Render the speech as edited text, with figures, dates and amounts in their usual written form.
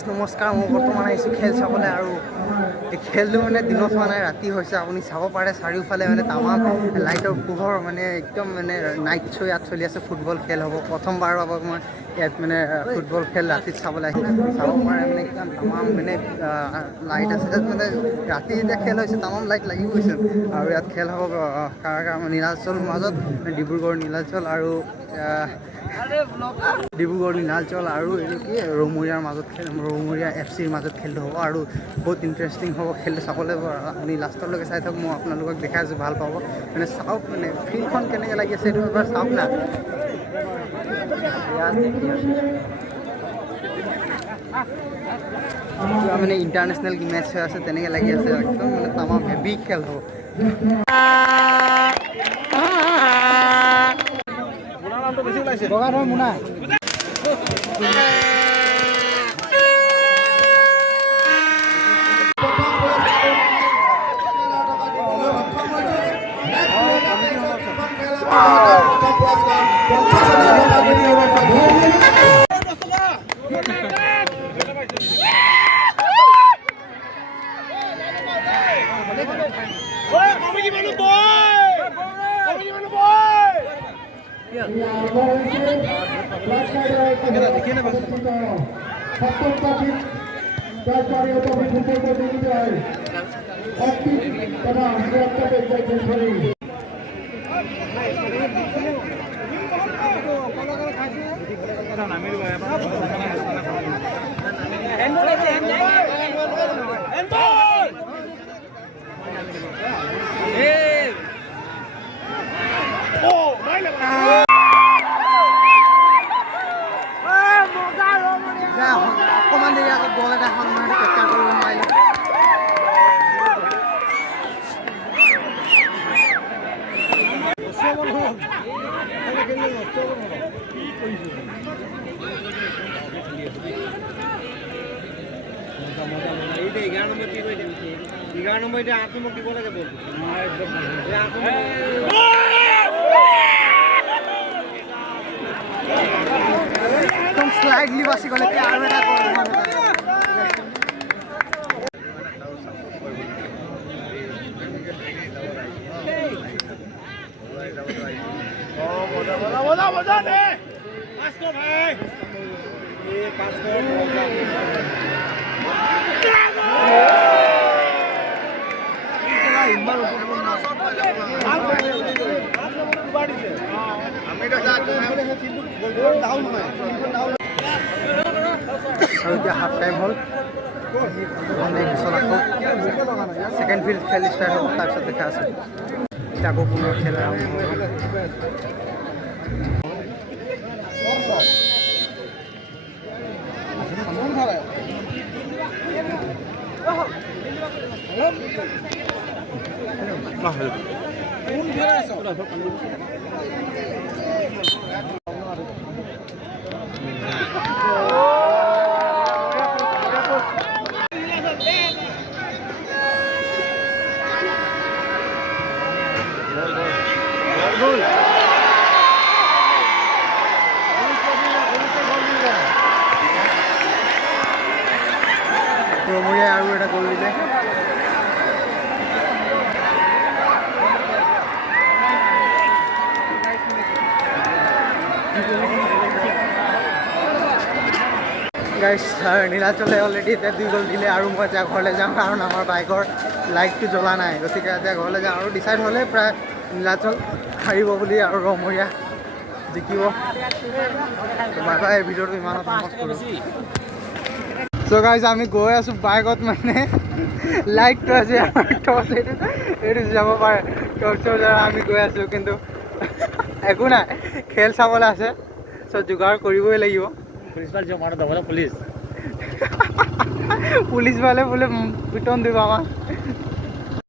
Guys নমস্কাৰ, মই বৰ্তমান আহিছোঁ খেল চাবলৈ। আৰু এই খেলটো মানে দিনত হোৱা নাই, ৰাতি হৈছে। আপুনি চাব পাৰে চাৰিওফালে মানে তামাম লাইটৰ পোহৰ, মানে একদম মানে নাইট শ্ব' ইয়াত চলি আছে। ফুটবল খেল হ'ব, প্ৰথমবাৰৰ বাবে মই ইয়াত মানে ফুটবল খেল ৰাতিত চাবলৈ আহিছোঁ। চাব পাৰে মানে একদম তামাম মানে লাইট আছে তাত, মানে ৰাতি যেতিয়া খেল হৈছে তামাম লাইট লাগি গৈছে। আৰু ইয়াত খেল হ'ব নীলাচল মাজত, ডিব্ৰুগড় নীলাচল আৰু এইটো কি ৰৌমৰীয়াৰ মাজত ৰৌমৰীয়া FC ৰ মাজত খেলটো হ'ব। আৰু বহুত ইণ্টাৰেষ্টিং হ'ব খেলটো চাবলৈ। আপুনি লাষ্টলৈকে চাই থাকক, মই আপোনালোকক দেখাই আছোঁ, ভাল পাব। মানে চাওক মানে ফিল্ডখন কেনেকৈ লাগি আছে এইটো এবাৰ চাওক না। মানে ইণ্টাৰনেশ্যনেল মেচ হৈ আছে তেনেকৈ লাগি আছে, একদম মানে তামাম হেভি খেল হ'ব। অকণমান দেৰি আগত বল এটা এখন মানে কেপচাৰ কৰিব নোৱাৰিলে। এঘাৰ নম্বৰ এতিয়া 8 নম্বৰ দিব লাগে বল। একদম স্লাইডলি বাচি গ'লে আৰু এটা আৰু এতিয়া হাফ টাইম হ'ল। ছেকেণ্ড ফিল্ড খেল ষ্টাৰ্ট হ'ব, তাৰপিছত দেখা আছে এতিয়া আকৌ পুনৰ খেল আৰম্ভ হ'ব। ৰৌমৰীয়াই আৰু এটা গ'ল দিলে। গাইজ নীলাচলে অলৰেডি এতিয়া 2 গ'ল দিলে। আৰু মই এতিয়া ঘৰলৈ যাওঁ, কাৰণ আমাৰ বাইকৰ লাইটটো জ্বলা নাই। গতিকে এতিয়া ঘৰলৈ যাওঁ। আৰু ডিচাইড হ'লে প্ৰায় নীলাচল হাৰিব বুলি আৰু ৰৌমৰীয়া জিকিব। বাই বাই, এই ভিডিঅ'টো ইমানত সমাপ্ত কৰোঁ। চ' গাইজ আমি গৈ আছোঁ বাইকত, মানে লাইটটো আছে টৰ্চ, এইটো যাব পাৰে টৰ্চৰ দ্বাৰা আমি গৈ আছোঁ। কিন্তু একো নাই, খেল চাবলৈ আছে, চ' যোগাৰ কৰিবই লাগিব। পুলিচ পালে বোলে পিটন দিব আমাক,